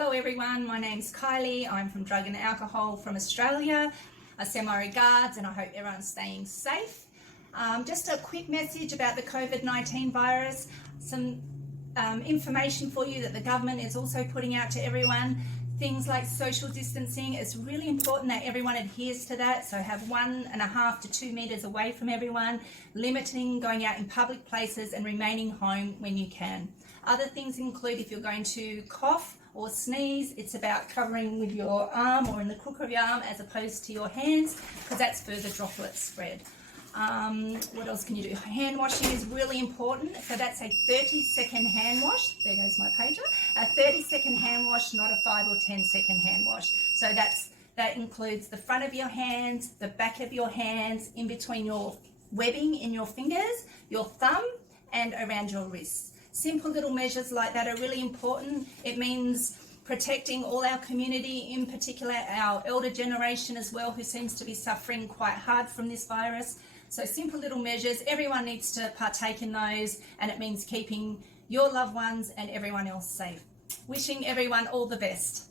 Hello everyone, my name's Kylie. I'm from Drug and Alcohol from Australia. I send my regards and I hope everyone's staying safe. Just a quick message about the COVID-19 virus. Some information for you that the government is also putting out to everyone. Things like social distancing, it's really important that everyone adheres to that. So have 1.5 to 2 meters away from everyone, limiting going out in public places and remaining home when you can. Other things include if you're going to cough or sneeze, it's about covering with your arm or in the crook of your arm as opposed to your hands, because that's further droplet spread. What else can you do? Hand washing is really important. So that's a 30-second hand wash. There goes my pager. A 30-second hand wash, not a 5 or 10-second hand wash. So that includes the front of your hands, the back of your hands, in between your webbing in your fingers, your thumb, and around your wrists. Simple little measures like that are really important. It means protecting all our community, in particular our elder generation as well, who seems to be suffering quite hard from this virus. So simple little measures, everyone needs to partake in those, and it means keeping your loved ones and everyone else safe. Wishing everyone all the best.